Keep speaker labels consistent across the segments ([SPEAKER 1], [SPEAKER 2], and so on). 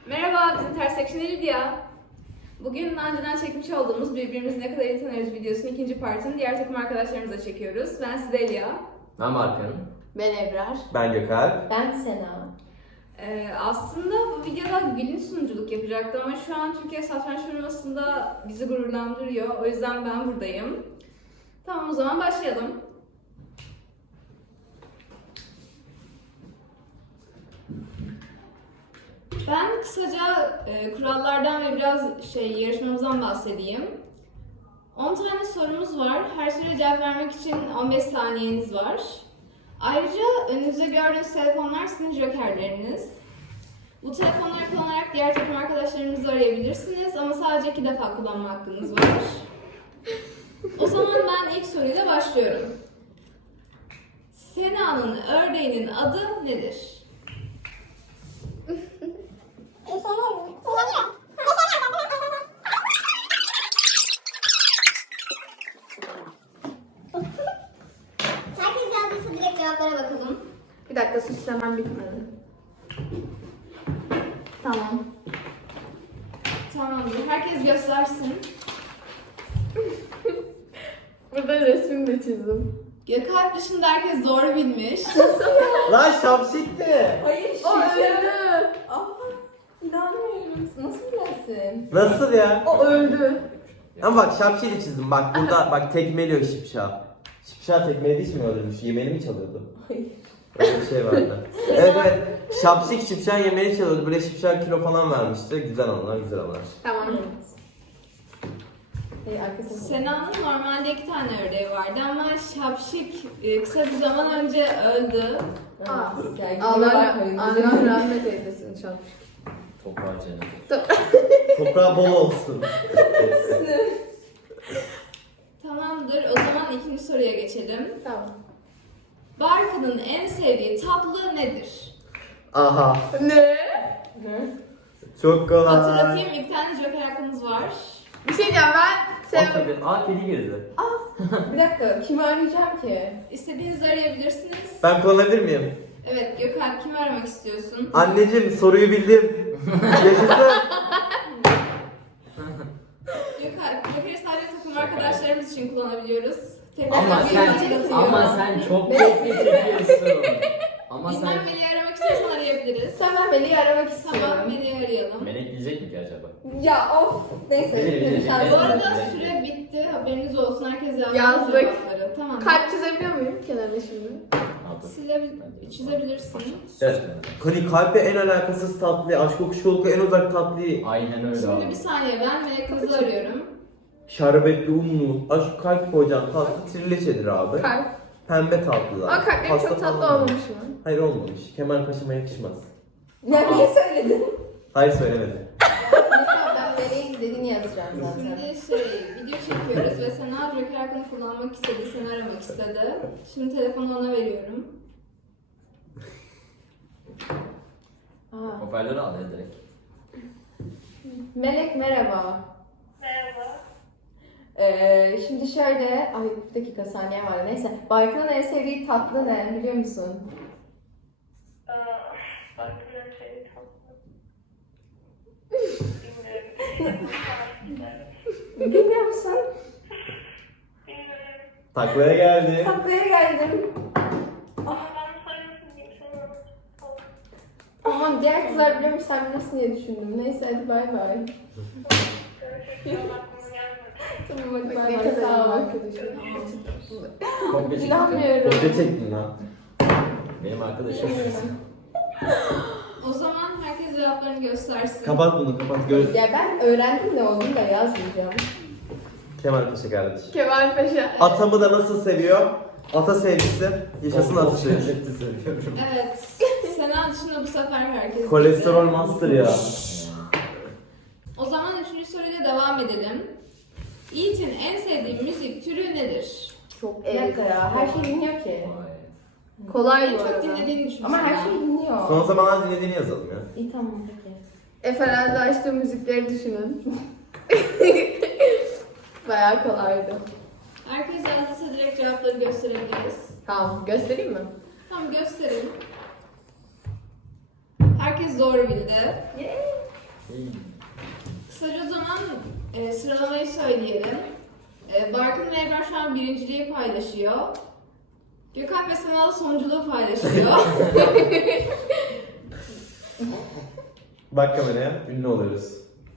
[SPEAKER 1] Merhaba, Intersection Lydia. Bugün daha önceden çekmiş olduğumuz Birbirimizi Ne Kadar İyi Tanıyoruz videosunun ikinci partını diğer takım arkadaşlarımızla çekiyoruz. Ben Sidelia.
[SPEAKER 2] Ben Barkın.
[SPEAKER 3] Ben Ebrar.
[SPEAKER 4] Ben Gökalp.
[SPEAKER 3] Ben Sena.
[SPEAKER 1] Aslında bu videoda Gül'ün sunuculuk yapacaktı ama şu an Türkiye Satranç Turnuvası'nda bizi gururlandırıyor. O yüzden ben buradayım. Tamam, o zaman başlayalım. Ben kısaca kurallardan ve biraz yarışmamızdan bahsedeyim. 10 tane sorumuz var. Her soruya cevap vermek için 15 saniyeniz var. Ayrıca önünüzde gördüğünüz telefonlar sizin jokerleriniz. Bu telefonları kullanarak diğer takım arkadaşlarınızı arayabilirsiniz ama sadece 2 defa kullanma hakkınız var. O zaman ben ilk soruyla başlıyorum. Sena'nın ördeğinin adı nedir?
[SPEAKER 5] Herkes yazdıysa direkt cevaplara bakalım.
[SPEAKER 1] Bir dakika, süslemem bitmedi. Tamam. Tamamdır. Herkes göstersin.
[SPEAKER 3] Burada resmini de çizdim.
[SPEAKER 1] Gökalp dışında herkes doğru bilmiş.
[SPEAKER 4] Lan şapşikti.
[SPEAKER 3] Hayır,
[SPEAKER 1] O öldü.
[SPEAKER 3] İnanmıyorum. Nasıl bilersin?
[SPEAKER 4] Nasıl ya?
[SPEAKER 3] O öldü.
[SPEAKER 4] Ama bak şapşiyle çizdim. Bak burada bak tekmeliyor şipşa. Şipşa tekmelediği için mi öldürmüş? Yemeğini mi çalıyordu? Öyle bir şey vardı. Evet. Şapşik şipşa yemeğini çalıyordu. Böyle şipşa kilo falan vermişti. Güzel anılar, güzel anılar.
[SPEAKER 1] Tamam.
[SPEAKER 3] Arkasını.
[SPEAKER 1] Sena'nın normalde 2 tane ördeği vardı ama Şapşik kısa bir zaman önce öldü.
[SPEAKER 3] Allah rahmet eylesin çok.
[SPEAKER 2] Toprağı cennet.
[SPEAKER 4] Toprağı bol olsun.
[SPEAKER 1] Tamamdır. O zaman ikinci soruya geçelim.
[SPEAKER 3] Tamam.
[SPEAKER 1] Barkın'ın en sevdiği tatlı nedir?
[SPEAKER 4] Aha.
[SPEAKER 3] Ne?
[SPEAKER 4] Çok kolay.
[SPEAKER 1] Hatırlatayım, 2 tane joker hakkınız var.
[SPEAKER 3] Bir şey diyeceğim ben.
[SPEAKER 2] Kedi girdi.
[SPEAKER 3] Bir dakika kimi arayacağım ki?
[SPEAKER 1] İstediğinizi arayabilirsiniz.
[SPEAKER 4] Ben kullanabilir miyim?
[SPEAKER 1] Evet, Gökalp, kimi aramak istiyorsun?
[SPEAKER 4] Anneciğim soruyu bildim. Yaşasın.
[SPEAKER 1] Gökalp, jokeri sadece takım arkadaşlarımız için kullanabiliyoruz.
[SPEAKER 2] Ama
[SPEAKER 1] bir
[SPEAKER 2] sen,
[SPEAKER 1] hatırlatıyor.
[SPEAKER 2] ama sen çok kopya çekiyorsun. Ama sen...
[SPEAKER 1] Bizden Melih'i aramak istiyorsan arayabiliriz.
[SPEAKER 3] Sen ben Melih'i aramak
[SPEAKER 1] Tamam,
[SPEAKER 3] istiyorum.
[SPEAKER 1] Melih'i arayalım.
[SPEAKER 2] Melek diyecek mi ki acaba?
[SPEAKER 3] Ya of. Neyse.
[SPEAKER 2] Bilir.
[SPEAKER 3] şans-
[SPEAKER 1] Bu arada süre bitti. Haberiniz olsun. Herkes yazdı
[SPEAKER 3] Yazdık.
[SPEAKER 1] cevapları. Tamam.
[SPEAKER 3] Kalp çizebiliyor muyum kenarına şimdi?
[SPEAKER 1] Çizebilirsin.
[SPEAKER 4] Evet. Hani kalbe en alakasız tatlı, aşk kokuşu en uzak tatlı,
[SPEAKER 2] Aynen öyle
[SPEAKER 1] Şimdi
[SPEAKER 2] abi.
[SPEAKER 1] bir saniye, ben Melek Kız'ı arıyorum.
[SPEAKER 4] şerbetli unlu, aşk kalp koyacağın tatlı trileçedir abi.
[SPEAKER 3] Kalp.
[SPEAKER 4] Pembe tatlılar.
[SPEAKER 3] Ama kalpleri
[SPEAKER 4] Pasta
[SPEAKER 3] çok tatlı
[SPEAKER 4] falan
[SPEAKER 3] olmamış mı?
[SPEAKER 4] Hayır olmamış. Kemal Paşa'ma yakışmaz.
[SPEAKER 3] Ya niye söyledin?
[SPEAKER 4] Hayır söylemedim.
[SPEAKER 3] Mesela ben Melih'in dediğini yazacağım zaten.
[SPEAKER 1] Şimdi video çekiyoruz ve Sena joker hakkını kullanmak istedi, seni aramak istedi. Şimdi telefonu ona veriyorum.
[SPEAKER 3] Aa.
[SPEAKER 2] Hoparlörü al ya direkt.
[SPEAKER 3] Melek merhaba.
[SPEAKER 5] Merhaba.
[SPEAKER 3] Şimdi şöyle, ay bir dakika saniye var neyse. Barkın'ın en sevdiği tatlı ne biliyor musun?
[SPEAKER 5] Farklı şey tatlı. Bilmiyorum.
[SPEAKER 3] Bilmiyor musun?
[SPEAKER 5] Bilmiyorum.
[SPEAKER 4] Taklaya geldi.
[SPEAKER 3] Tatlıya geldim.
[SPEAKER 5] Ama bana soruyorsun diyeyim sana.
[SPEAKER 3] Aman diğer kızlar biliyormuş sen bilirsin diye düşündüm. Neyse hadi bay bay.
[SPEAKER 5] Görüşürüz. Aklıma gelmedi.
[SPEAKER 3] Tamam hadi bay bay sağ ol arkadaşım.
[SPEAKER 2] Kopya çektim.
[SPEAKER 3] İnanmıyorum.
[SPEAKER 4] Koca çektin lan.
[SPEAKER 2] Benim arkadaşım.
[SPEAKER 1] O zaman herkes cevaplarını göstersin.
[SPEAKER 4] Kapat bunu kapat.
[SPEAKER 3] Ya ben öğrendim ne olduğunu da yazmayacağım.
[SPEAKER 4] Kemal Paşa kardeş.
[SPEAKER 3] Kemal Paşa.
[SPEAKER 4] Atamı da nasıl seviyor? Ata sevgisi. Yaşasın Atatürk.
[SPEAKER 2] seviyorum.
[SPEAKER 1] Evet. Sena dışında bu sefer herkes
[SPEAKER 4] Kolesterol
[SPEAKER 1] bildi.
[SPEAKER 4] master ya.
[SPEAKER 1] O zaman 3. soruyla devam edelim. Yiğit'in en sevdiği müzik türü nedir?
[SPEAKER 3] Çok bir dakika ya her şey dinliyor ki.
[SPEAKER 2] Vay.
[SPEAKER 3] Kolay
[SPEAKER 1] En
[SPEAKER 3] bu
[SPEAKER 1] çok
[SPEAKER 3] arada.
[SPEAKER 1] dinlediğini düşün.
[SPEAKER 3] Ama her
[SPEAKER 1] Sena.
[SPEAKER 3] şey dinliyor.
[SPEAKER 4] Son zamanlarda dinlediğini yazalım ya.
[SPEAKER 3] İyi tamam peki.
[SPEAKER 6] Efendim açtığı müzikleri düşünün. Bayağı kolaydı.
[SPEAKER 1] Herkes yazdıysa direkt cevapları gösterebiliriz.
[SPEAKER 6] Tamam göstereyim mi?
[SPEAKER 1] Tamam, gösterelim. Herkes doğru bildi. Kısaca o zaman sıralamayı söyleyelim. Barkın ve Ebrar şu an birinciliği paylaşıyor. Gökalp ve Sena da sonunculuğu paylaşıyor.
[SPEAKER 4] Bak kameraya, ünlü oluyoruz.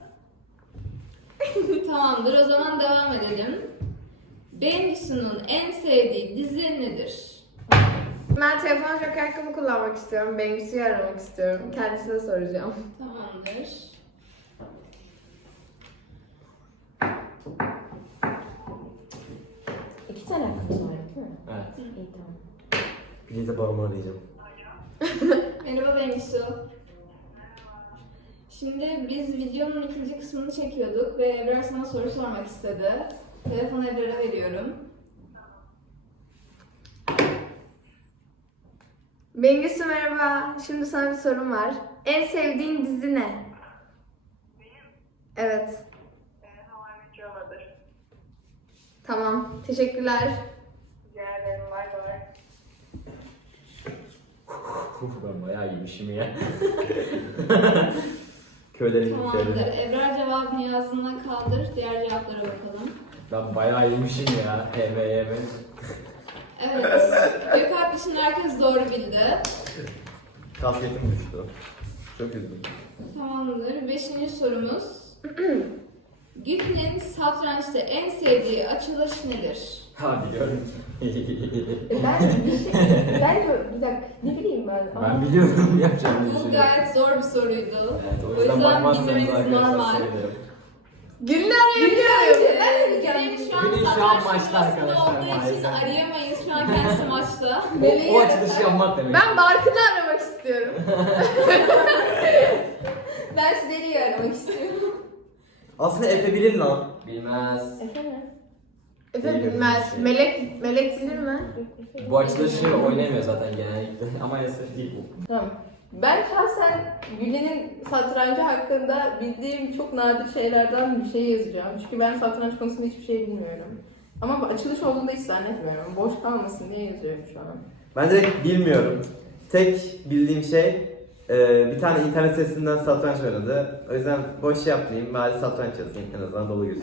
[SPEAKER 1] Tamamdır, o zaman devam edelim. Bengisu'nun en sevdiği dizi nedir?
[SPEAKER 6] Ben telefon joker hakkımı kullanmak istiyorum. Bengisu'yu aramak istiyorum. Kendisine soracağım.
[SPEAKER 1] Tamamdır.
[SPEAKER 3] İki tane hakkımız var değil mi?
[SPEAKER 2] Evet.
[SPEAKER 3] İyi tamam.
[SPEAKER 4] Bir de babamı arayacağım.
[SPEAKER 1] Merhaba Bengisu. Şimdi biz videonun ikinci kısmını çekiyorduk ve Ebrar sana soru sormak istedi. Telefonu Ebrar'a veriyorum.
[SPEAKER 6] Bengisu merhaba. Şimdi sana bir sorum var. En sevdiğin dizi ne? Evet.
[SPEAKER 5] Hawaii Meteor'ladır.
[SPEAKER 6] Tamam. Teşekkürler.
[SPEAKER 5] Rica ederim. Bay bay.
[SPEAKER 2] Ben bayağı iyiymişim ya.
[SPEAKER 4] Köylerin
[SPEAKER 1] Tamamdır.
[SPEAKER 4] gittikleri.
[SPEAKER 1] Ebrar cevabını yazdığında kaldır. Diğer cevaplara bakalım.
[SPEAKER 2] Ben bayağı iyiymişim ya. HVYM.
[SPEAKER 1] Evet. Gökalp dışında herkes doğru bildi.
[SPEAKER 4] Kasketim düştü. Çok üzüldüm.
[SPEAKER 1] Tamamdır. Beşinci sorumuz. Gül'ün satrançta en sevdiği açılış nedir?
[SPEAKER 2] Ha biliyorum.
[SPEAKER 3] Bir dakika ne bileyim ben.
[SPEAKER 2] Ben biliyorum yapacağım bir
[SPEAKER 1] Bu
[SPEAKER 2] şey.
[SPEAKER 1] gayet zor bir soruydu.
[SPEAKER 2] Evet,
[SPEAKER 1] O
[SPEAKER 2] o yüzden
[SPEAKER 1] yüzden
[SPEAKER 2] bakmazsanız
[SPEAKER 1] bilmeniz
[SPEAKER 2] arkadaşlar
[SPEAKER 1] normal.
[SPEAKER 2] sevinirim.
[SPEAKER 6] Gül'ü arayabiliyorum.
[SPEAKER 1] Gül'ün şu an
[SPEAKER 2] Gül'ün şu an
[SPEAKER 1] satranç
[SPEAKER 2] maçta
[SPEAKER 1] turnuvasında
[SPEAKER 2] arkadaşlar,
[SPEAKER 1] olduğu için
[SPEAKER 2] maalesef.
[SPEAKER 1] arayamayız. Şu an kendisi maçta.
[SPEAKER 2] O açılışı yapmak demek.
[SPEAKER 6] Ben Barkın'ı aramak istiyorum.
[SPEAKER 3] Ben Sideli'yi aramak istiyorum.
[SPEAKER 4] Aslında Efe bilir lan.
[SPEAKER 2] Bilmez.
[SPEAKER 3] Efe mi?
[SPEAKER 6] Efe bilmez. Melek bilir mi?
[SPEAKER 2] Bu açılışı oynayamıyor zaten genellikle. Ama yasak değil bu.
[SPEAKER 3] Tamam. Ben şahsen Gülen'in satrancı hakkında bildiğim çok nadir şeylerden bir şey yazacağım. Çünkü ben satranç konusunda hiçbir şey bilmiyorum. Ama bu açılış olduğunda hiç zannetmiyorum. Boş kalmasın diye yazıyorum şu an.
[SPEAKER 4] Ben direkt bilmiyorum. Tek bildiğim şey bir tane internet sitesinden satranç oynadı. O yüzden boş şey yapmayayım. Bari satranç yazayım. En azından dolu gözüküyor.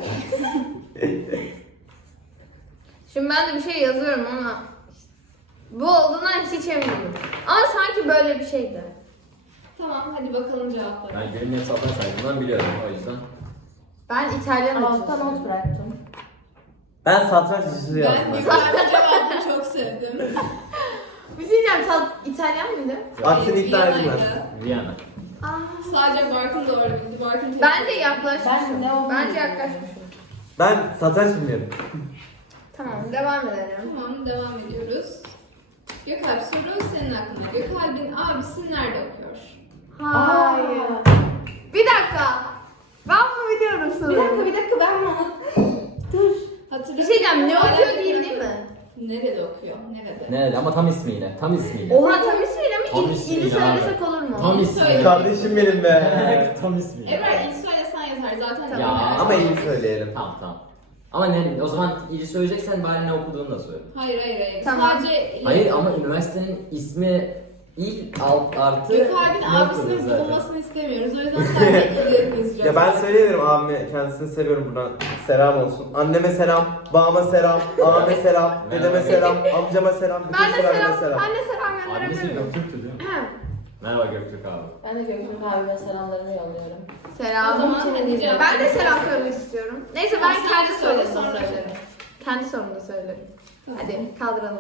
[SPEAKER 6] Şimdi ben de bir şey yazıyorum ama bu olduğundan hiç eminim. Ama sanki böyle bir şeydi.
[SPEAKER 1] Tamam, hadi bakalım cevaplara.
[SPEAKER 2] Ben Gül'ün hep satranç saydığından biliyorum o yüzden.
[SPEAKER 6] Ben İtalyan
[SPEAKER 3] Altta
[SPEAKER 6] açılışım.
[SPEAKER 3] not bıraktım.
[SPEAKER 4] Ben satranç dizisi
[SPEAKER 1] Ben
[SPEAKER 4] yazdım.
[SPEAKER 1] Gökalp'in cevabını çok sevdim.
[SPEAKER 6] Bir şey diyeceğim, İtalyan mıydı?
[SPEAKER 4] Aksini iddia
[SPEAKER 1] Viyana'ydı.
[SPEAKER 4] edilmez.
[SPEAKER 2] Viyana.
[SPEAKER 1] Sadece Barkın doğru bildi. Barkın
[SPEAKER 6] Bence yaklaşmışım.
[SPEAKER 3] Ben ne olduğunu
[SPEAKER 6] Bence
[SPEAKER 3] bilmiyorum.
[SPEAKER 6] yaklaşmışım.
[SPEAKER 4] Ben satranç bilmiyorum.
[SPEAKER 6] Tamam, devam edelim.
[SPEAKER 1] Tamam, devam ediyoruz. Gökalp, soru senin hakkında. Gökalp'in abisi nerede okuyor?
[SPEAKER 6] Hayır. Bir dakika. Ben bunu biliyorum sanırım.
[SPEAKER 3] Bir dakika ben bunu Dur.
[SPEAKER 1] Hatırladın
[SPEAKER 6] Bir şey diyeceğim,
[SPEAKER 1] mı?
[SPEAKER 6] ne
[SPEAKER 1] Hala
[SPEAKER 6] okuyor değil
[SPEAKER 1] bilmiyorum.
[SPEAKER 6] değil mi?
[SPEAKER 1] Nerede okuyor? Nerede?
[SPEAKER 2] Nerede ama tam ismiyle. Tam ismiyle.
[SPEAKER 6] Oha tam ismiyle mi?
[SPEAKER 2] Tam
[SPEAKER 6] İl
[SPEAKER 2] ismiyle
[SPEAKER 6] söylesek
[SPEAKER 2] abi.
[SPEAKER 6] olur mu?
[SPEAKER 2] Tam
[SPEAKER 1] İl
[SPEAKER 2] ismiyle.
[SPEAKER 1] söyle.
[SPEAKER 4] Kardeşim benim be.
[SPEAKER 2] Tam ismiyle.
[SPEAKER 1] Ebrar ilk söylesen yeter zaten.
[SPEAKER 6] Tamam.
[SPEAKER 2] Ya.
[SPEAKER 4] Ama iyi söyleyelim.
[SPEAKER 2] Tamam tamam. Ama ne, o zaman iyi söyleyeceksen bari ne okuduğunu da söyle.
[SPEAKER 1] Hayır.
[SPEAKER 6] Tamam.
[SPEAKER 1] Sadece
[SPEAKER 2] Hayır ama üniversitenin ismi ilk alt artı
[SPEAKER 1] Gökalp'in
[SPEAKER 2] ne okuduğunu
[SPEAKER 1] abisinin
[SPEAKER 2] zaten.
[SPEAKER 1] bulunmasını istemiyoruz. O yüzden sadece ilgilerini yazacağız.
[SPEAKER 4] Ya ben söyleyebilirim abime, kendisini seviyorum buradan. Selam olsun. Anneme selam, babama selam, ağame selam, dedeme selam, amcama selam, bütün
[SPEAKER 6] Ben de selam,
[SPEAKER 4] sülaleme
[SPEAKER 6] ben de selam
[SPEAKER 2] Annesi
[SPEAKER 6] gönderebilir miyim?
[SPEAKER 2] Göktürk'tü değil mi? Merhaba Göktürk abi.
[SPEAKER 3] Ben de Gökhan abime selamlarımı yolluyorum.
[SPEAKER 6] Selam.
[SPEAKER 1] O zaman hadi cevap.
[SPEAKER 6] Ben de selam söylemek istiyorum. Neyse ben
[SPEAKER 1] Sen
[SPEAKER 6] kendi
[SPEAKER 1] söyle,
[SPEAKER 6] sorumda
[SPEAKER 1] sonra
[SPEAKER 6] söylerim. Kendi sorumda söylerim. Hadi kaldıralım.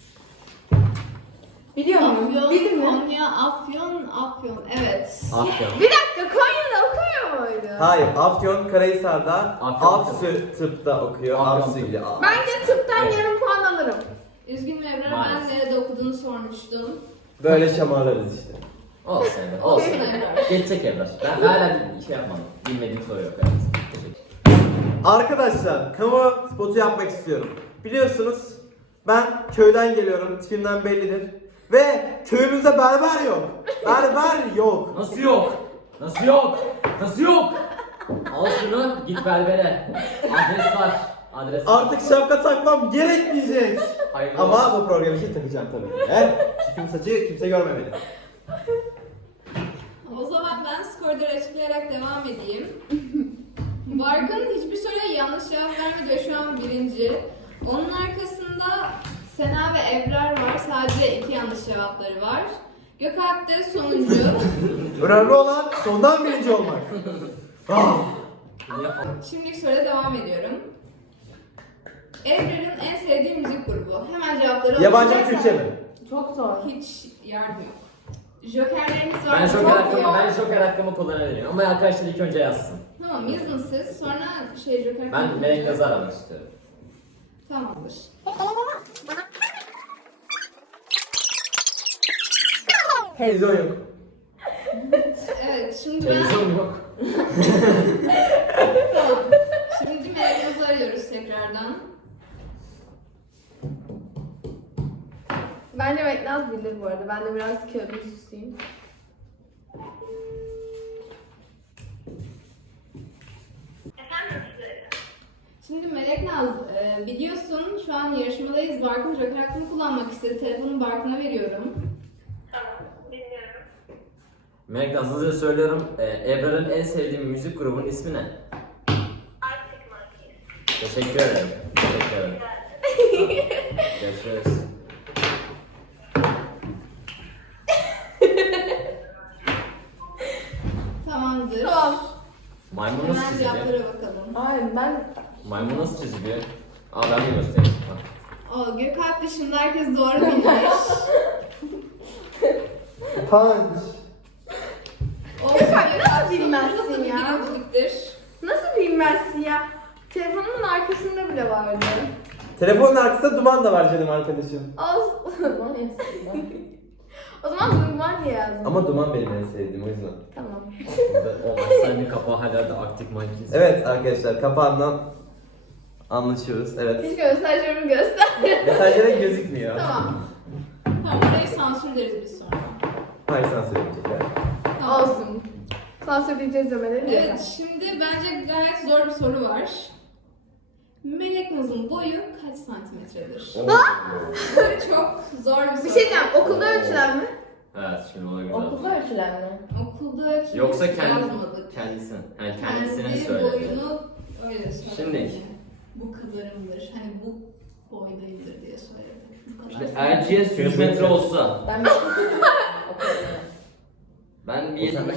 [SPEAKER 3] Biliyor musun?
[SPEAKER 1] Afyon,
[SPEAKER 3] Bildin mi?
[SPEAKER 1] Konya, Afyon. Evet.
[SPEAKER 2] Afyon.
[SPEAKER 6] Bir dakika Konya'da okumuyor muydu?
[SPEAKER 4] Hayır, Afyon Karahisar'da,
[SPEAKER 2] Afyon
[SPEAKER 4] Afsü tıpta okuyor.
[SPEAKER 2] Afyon
[SPEAKER 4] Afsü
[SPEAKER 2] tıp.
[SPEAKER 4] ile.
[SPEAKER 6] Bence tıptan yarım puan alırım.
[SPEAKER 1] Üzgünüm Ebrar, ben
[SPEAKER 2] Maalesef.
[SPEAKER 1] nerede okuduğunu sormuştum.
[SPEAKER 4] Böyle şamarlarız işte.
[SPEAKER 2] Olsun Emre, olsun.
[SPEAKER 1] Olsun Ebrar.
[SPEAKER 2] Geçecek Emre. Ben hala bir şey yapmadım. Bilmediğim soru yok. Evet. Teşekkür.
[SPEAKER 4] Arkadaşlar, kamu spotu yapmak istiyorum. Biliyorsunuz ben köyden geliyorum, tipimden bellidir. Ve köyümüzde berber yok. Berber yok.
[SPEAKER 2] Nasıl yok? Nasıl yok? Nasıl yok? Al şunu git berbere. Adres var. Adres var.
[SPEAKER 4] Artık şapka takmam gerekmeyecek.
[SPEAKER 2] Hayırlı
[SPEAKER 4] Ama
[SPEAKER 2] olsun.
[SPEAKER 4] bu program için takacağım tabii ki. He? Çünkü saçı kimse görmemeli.
[SPEAKER 1] O zaman ben skor koridor açıklayarak devam edeyim. Barkın hiçbir soruya yanlış cevap vermedi ve şu an birinci. Onun arkasında Sena ve Ebrar var. Sadece 2 yanlış cevapları var. Gökalp de sonuncu.
[SPEAKER 4] Önemli olan sondan birinci olmak. Ah!
[SPEAKER 1] Şimdiki soruya devam ediyorum. Ebrar'ın en sevdiği müzik grubu. Hemen cevapları
[SPEAKER 4] Yabancı mı
[SPEAKER 1] alacağız.
[SPEAKER 4] Türkçe mi?
[SPEAKER 3] Çok zor.
[SPEAKER 1] Hiç yardım yok. Jokerleriniz var.
[SPEAKER 2] Ben
[SPEAKER 1] Çok
[SPEAKER 2] joker
[SPEAKER 1] zor.
[SPEAKER 2] hakkımı kullanabilirim ama arkadaşlar ilk önce yazsın.
[SPEAKER 1] Tamam yazın siz. Sonra Joker
[SPEAKER 2] Ben Melek Naz'ı aramak istiyorum.
[SPEAKER 1] Tamamdır.
[SPEAKER 4] Televizyon yok.
[SPEAKER 1] Evet şimdi ben...
[SPEAKER 2] Televizyon yok.
[SPEAKER 1] Tamam. Şimdi Melek Naz'ı arıyoruz tekrardan.
[SPEAKER 6] Bence Meknaz bilir bu arada. Ben de biraz kağıdımı süsleyeyim.
[SPEAKER 5] Efendim size?
[SPEAKER 1] Şimdi Melek Naz, biliyorsun şu an yarışmadayız. Barkın Joker hakkını kullanmak istedi. Telefonu Barkın'a veriyorum.
[SPEAKER 5] Tamam, dinliyorum.
[SPEAKER 2] Melek Naz hızlıca söylüyorum. Ebrar'ın en sevdiği müzik grubunun ismi ne?
[SPEAKER 5] Arctic Monkeys.
[SPEAKER 2] Teşekkür ederim. Teşekkür ederim. Görüşürüz.
[SPEAKER 1] Tamamdır.
[SPEAKER 6] Tamam.
[SPEAKER 2] Maymun nasıl
[SPEAKER 1] Hemen
[SPEAKER 2] çiziliyor?
[SPEAKER 1] cevaplara bakalım.
[SPEAKER 3] Hayır ben
[SPEAKER 2] Maymun nasıl çiziliyor? Aa ben de göstereyim.
[SPEAKER 1] O Gökalp dışında herkes doğru bilmiş.
[SPEAKER 4] Punch.
[SPEAKER 1] Olsun,
[SPEAKER 6] Gökalp nasıl
[SPEAKER 1] sonunda
[SPEAKER 6] bilmezsin
[SPEAKER 1] da
[SPEAKER 6] ya?
[SPEAKER 1] birinciliktir.
[SPEAKER 6] Nasıl bilmezsin ya? Telefonumun arkasında bile vardı.
[SPEAKER 4] Telefonun arkasında duman da var canım arkadaşım.
[SPEAKER 6] Olsun. O zaman duman diye yazdım.
[SPEAKER 4] Ama duman benim en sevdiğim o yüzden.
[SPEAKER 6] Tamam.
[SPEAKER 2] Sen de kapağı hala da Arctic Monkeys.
[SPEAKER 4] Evet arkadaşlar kapağından anlaşıyoruz. Evet.
[SPEAKER 6] Hiç mesajlarımı göster.
[SPEAKER 4] Mesajların gözükmüyor.
[SPEAKER 6] Tamam.
[SPEAKER 1] Tamam burayı sansürleriz biz sonra.
[SPEAKER 4] Hayır sen söyleyecekler.
[SPEAKER 1] Tamam.
[SPEAKER 6] Olsun. Sansürleyeceğiz demeleri
[SPEAKER 1] Evet şimdi bence gayet zor bir soru var. Melek Naz'ın boyu kaç santimetredir? Çok zor bir soru.
[SPEAKER 6] Bir şey diyeceğim. Okulda ölçülen mi?
[SPEAKER 2] Evet şimdi ona göre.
[SPEAKER 3] okulda ölçülen mi?
[SPEAKER 1] Okulda ölçmek
[SPEAKER 2] Yoksa
[SPEAKER 1] yazmadık.
[SPEAKER 2] kendisi. Yani kendisine
[SPEAKER 1] Kendi
[SPEAKER 2] söyledi.
[SPEAKER 1] boyunu öyle söyledi.
[SPEAKER 2] Şimdi.
[SPEAKER 1] Bu kadarımdır. Hani bu boydayımdır diye söyledi. Bu kadar.
[SPEAKER 2] İşte Erciyes 100 metre olsa
[SPEAKER 3] Ben bir okuyorum.
[SPEAKER 2] ben bir 70.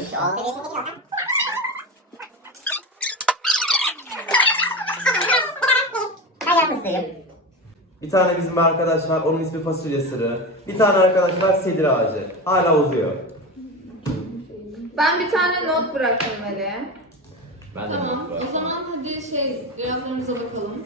[SPEAKER 4] Bir tane bizim bir arkadaş var, onun ismi fasulye sırığı. Bir tane arkadaş var, sedir ağacı. Hala uzuyor.
[SPEAKER 6] Ben bir tane not bıraktım Meleğe.
[SPEAKER 2] Ben de
[SPEAKER 1] Tamam.
[SPEAKER 2] not bıraktım.
[SPEAKER 1] O zaman hadi cevaplarımıza bakalım.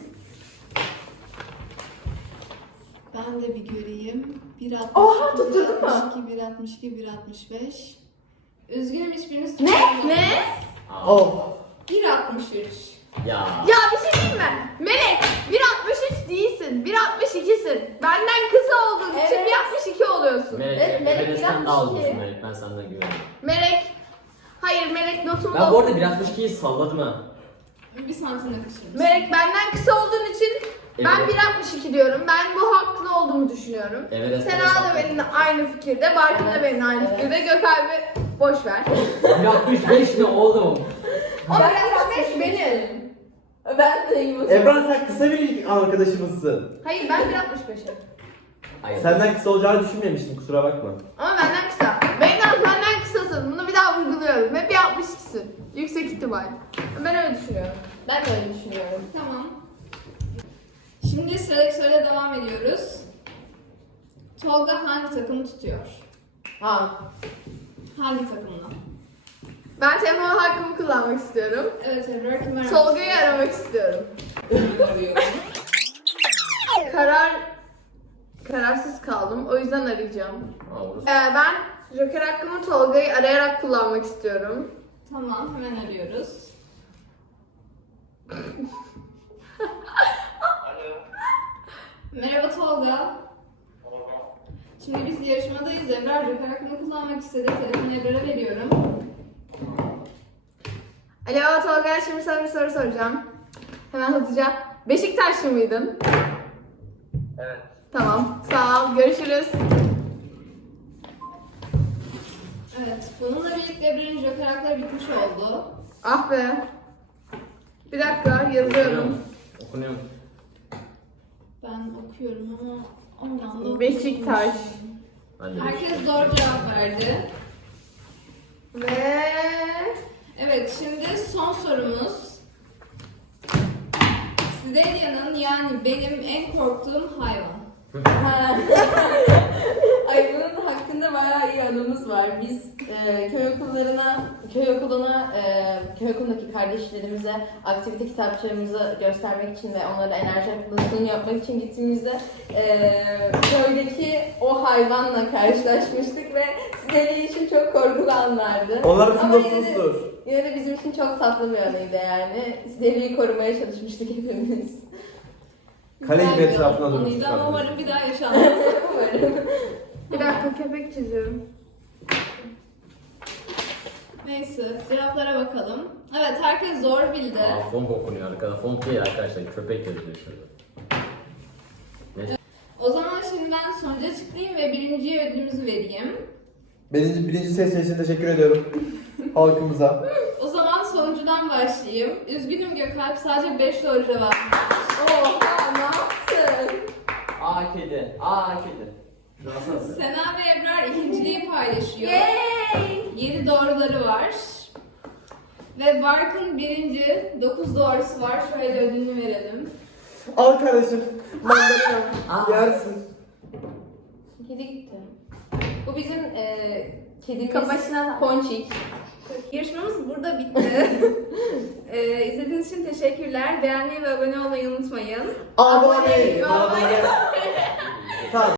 [SPEAKER 1] Ben de bir göreyim. 1.62,
[SPEAKER 3] Oha, tutturdun mu?
[SPEAKER 1] 1.62, 1.65. Üzgünüm hiçbiriniz
[SPEAKER 6] Ne?
[SPEAKER 1] tutamadı.
[SPEAKER 6] Ne?
[SPEAKER 2] Aa,
[SPEAKER 4] Oh!
[SPEAKER 1] 1.63.
[SPEAKER 2] Ya.
[SPEAKER 6] Ya bir şey diyeyim mi? Melek 1.63 değilsin. 1.62'sin. Benden kısa olduğun için
[SPEAKER 3] Evet.
[SPEAKER 6] 1.62 oluyorsun.
[SPEAKER 2] Melek,
[SPEAKER 3] Evet, Melek
[SPEAKER 2] Everest'ten daha
[SPEAKER 3] 1.62.
[SPEAKER 2] uzunsun Melek. Ben senden güveniyorum.
[SPEAKER 6] Melek. Hayır Melek notumu
[SPEAKER 2] Ben bu arada 1.62'yi salladım ha.
[SPEAKER 1] Bir santimle kaçırmış.
[SPEAKER 6] Melek benden kısa olduğun için ben
[SPEAKER 2] Evet.
[SPEAKER 6] 1.62 diyorum. Ben bu haklı olduğumu düşünüyorum.
[SPEAKER 2] Everest'ten
[SPEAKER 6] Sena da
[SPEAKER 2] salladım.
[SPEAKER 6] benimle aynı fikirde. Barkın da benimle aynı
[SPEAKER 3] Evet.
[SPEAKER 6] fikirde. Gökalp'i boş ver.
[SPEAKER 2] 1.65 ne oğlum?
[SPEAKER 6] O 1.65 benim.
[SPEAKER 3] Ben de iyi
[SPEAKER 4] Ebrar sen kısa bir arkadaşımızsın.
[SPEAKER 6] Hayır ben 1.65'im.
[SPEAKER 2] Hayır.
[SPEAKER 4] Senden kısa olacağını düşünmemiştim, kusura bakma.
[SPEAKER 6] Ama benden kısa. Benden kısasın. Bunu bir daha vurguluyorum. Ve 1.62'sin. Yüksek ihtimal. Ben öyle düşünüyorum.
[SPEAKER 3] Ben de öyle düşünüyorum.
[SPEAKER 1] Tamam. Şimdi sıradaki soruya devam ediyoruz. Tolga hangi takımı tutuyor?
[SPEAKER 3] Ha.
[SPEAKER 1] Hangi takımla?
[SPEAKER 6] Ben telefon hakkımı kullanmak istiyorum.
[SPEAKER 1] Evet Ebrar kim vermek
[SPEAKER 6] Tolga'yı
[SPEAKER 1] istiyor?
[SPEAKER 6] aramak istiyorum.
[SPEAKER 1] Arıyorum.
[SPEAKER 6] Kararsız kaldım. O yüzden arayacağım.
[SPEAKER 2] Aa, burası.
[SPEAKER 6] Ben Joker hakkımı Tolga'yı arayarak kullanmak istiyorum.
[SPEAKER 1] Tamam hemen arıyoruz.
[SPEAKER 5] Alo.
[SPEAKER 1] Merhaba Tolga. Şimdi biz yarışmadayız. Ebrar Joker hakkını kullanmak istedi. Telefonu Ebrar'a veriyorum.
[SPEAKER 6] Alo Tolga, şimdi sana bir soru soracağım. Hemen hızlıca. Beşiktaşlı mıydın?
[SPEAKER 5] Evet.
[SPEAKER 6] Tamam, sağ ol. Görüşürüz.
[SPEAKER 1] Evet, bununla birlikte birinci Joker hakları bitmiş oldu.
[SPEAKER 6] Ah be. Bir dakika yazıyorum.
[SPEAKER 2] Okunuyor.
[SPEAKER 1] Ben okuyorum ama oradan da
[SPEAKER 6] Beşiktaş.
[SPEAKER 2] Ben de
[SPEAKER 1] Herkes doğru cevap verdi.
[SPEAKER 6] Ve
[SPEAKER 1] Evet, şimdi son sorumuz. Sidelya'nın yani benim en korktuğum hayvan.
[SPEAKER 3] Ha. Ay bunun hakkında bayağı iyi anımız var. Biz köy okulundaki kardeşlerimize aktivite kitapçığımızı göstermek için ve onlara enerji hakkında sunum yapmak için gittiğimizde köydeki o hayvanla karşılaşmıştık ve Sidelya için çok korkulu anlardı.
[SPEAKER 4] Onlar için
[SPEAKER 3] Ama yine de-
[SPEAKER 4] dostsuzdur.
[SPEAKER 3] Yine de bizim için çok tatlı bir anıydı yani. Sidelya'yı korumaya çalışmıştık hepimiz.
[SPEAKER 4] Kale gibi
[SPEAKER 1] Güzel bir
[SPEAKER 4] etrafına
[SPEAKER 1] anıydı
[SPEAKER 4] dönmüşler.
[SPEAKER 1] ama umarım bir daha yaşanmaz.
[SPEAKER 3] Umarım.
[SPEAKER 6] bir dakika köpek çiziyorum.
[SPEAKER 1] Neyse, cevaplara bakalım. Evet, herkes zor bildi.
[SPEAKER 2] Aa, font okunuyor arkada. Font değil arkadaşlar. Köpek yazıyor şurada.
[SPEAKER 1] O zaman şimdi ben sonuca açıklayayım ve birinciye ödülümüzü vereyim.
[SPEAKER 4] Birinci seçen için teşekkür ediyorum. Halkımıza.
[SPEAKER 1] O zaman sonuncudan başlayayım. Üzgünüm Gökalp, sadece 5 doğru cevap.
[SPEAKER 3] Oha ne yaptın?
[SPEAKER 2] Aa kedi. Aa kedi. Şurası.
[SPEAKER 1] Sena ve Ebrar ikinciliği paylaşıyor.
[SPEAKER 6] Yay!
[SPEAKER 1] 7 doğruları var. Ve Barkın birinci, 9 doğrusu var. Şöyle ödülünü verelim.
[SPEAKER 4] Al kardeşim. Mandalina.
[SPEAKER 2] Aa.
[SPEAKER 4] Yersin.
[SPEAKER 3] Kedi gitti. Bu bizim kedimiz
[SPEAKER 6] Kafasına-
[SPEAKER 3] Ponçik.
[SPEAKER 1] Yarışmamız burada bitti. İzlediğiniz için teşekkürler. Beğenmeyi ve abone olmayı unutmayın.
[SPEAKER 4] Abone. Tamam.